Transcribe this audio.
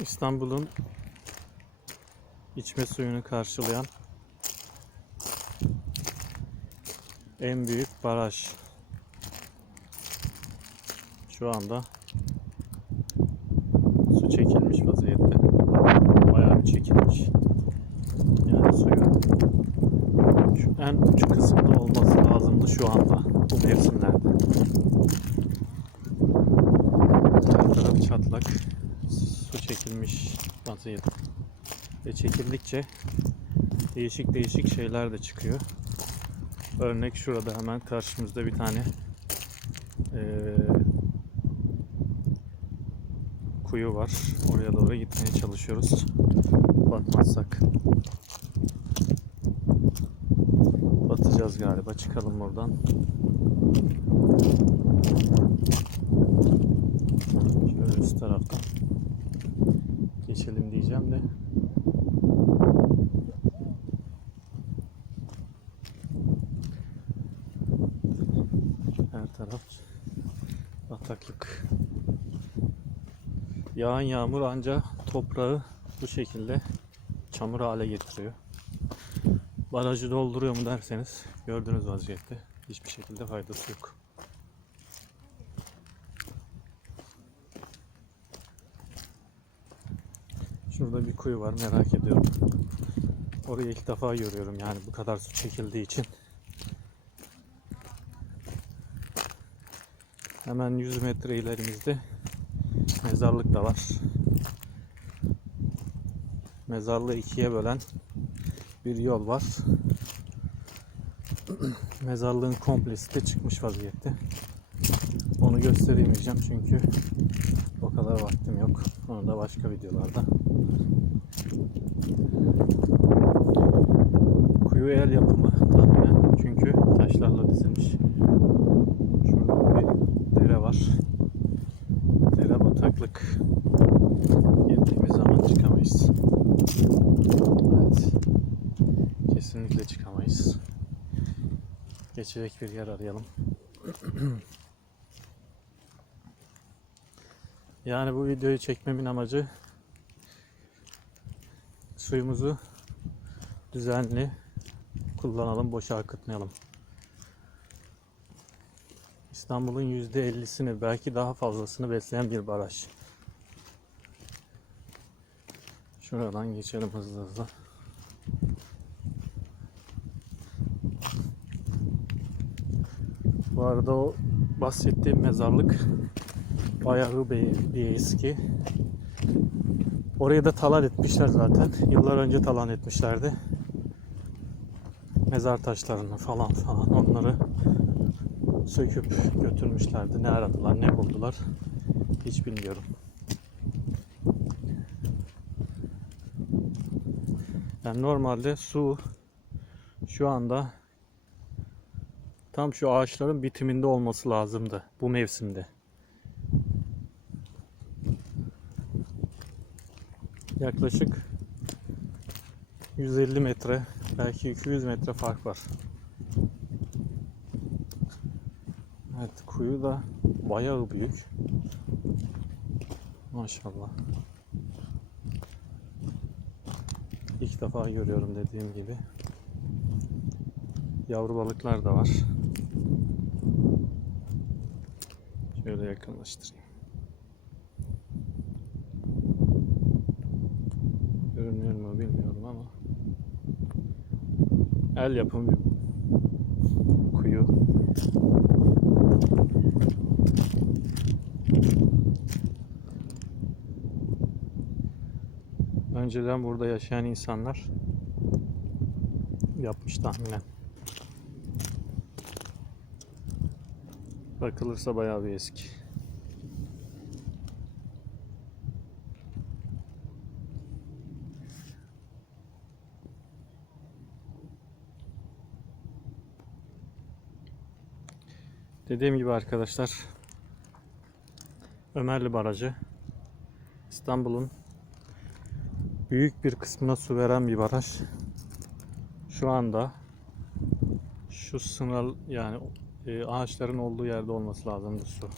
İstanbul'un içme suyunu karşılayan en büyük baraj. Şu anda su çekilmiş vaziyette. Bayağı bir çekilmiş. Yani suyu şu en uç kısımda olması lazımdı şu anda bu mevsimlerde. Her taraf çatlak. Çekilmiş vaziyette. Ve çekildikçe değişik değişik şeyler de çıkıyor. Örnek şurada hemen karşımızda bir tane eee, kuyu var. Oraya doğru gitmeye çalışıyoruz. Batmazsak batacağız galiba. Çıkalım buradan. Şöyle üst taraftan geçelim diyeceğim de her taraf bataklık. Yağan yağmur anca toprağı bu şekilde çamur hale getiriyor. Barajı dolduruyor mu derseniz gördüğünüz vaziyette hiçbir şekilde faydası yok. Şurada bir kuyu var merak ediyorum. Orayı ilk defa görüyorum yani bu kadar su çekildiği için. Hemen 100 metre ilerimizde mezarlık da var. Mezarlığı ikiye bölen bir yol var. Mezarlığın komplesi de çıkmış vaziyette. Onu gösteremeyeceğim çünkü o kadar vaktim yok. Onu da başka videolarda. Kuyu el yapımı tahminen çünkü taşlarla dizilmiş. Şurada bir dere var. Dere bataklık. Girdiğimiz zaman çıkamayız. Evet. Kesinlikle çıkamayız. Geçecek bir yer arayalım. yani bu videoyu çekmemin amacı suyumuzu düzenli kullanalım, boşa akıtmayalım. İstanbul'un %50'sini belki daha fazlasını besleyen bir baraj. Şuradan geçelim hızlı hızlı. Bu arada o bahsettiğim mezarlık bayağı bir, bir eski. Orayı da talan etmişler zaten. Yıllar önce talan etmişlerdi. Mezar taşlarını falan falan onları söküp götürmüşlerdi. Ne aradılar, ne buldular hiç bilmiyorum. Yani normalde su şu anda tam şu ağaçların bitiminde olması lazımdı bu mevsimde. Yaklaşık 150 metre belki 200 metre fark var. Evet kuyu da bayağı büyük. Maşallah. İlk defa görüyorum dediğim gibi. Yavru balıklar da var. Şöyle yakınlaştırayım. Görünüyor mu bilmiyorum ama el yapımı bir kuyu. Önceden burada yaşayan insanlar yapmış tahminen. Bakılırsa bayağı bir eski. Dediğim gibi arkadaşlar Ömerli Barajı İstanbul'un büyük bir kısmına su veren bir baraj. Şu anda şu sınır yani e, ağaçların olduğu yerde olması lazım bu su.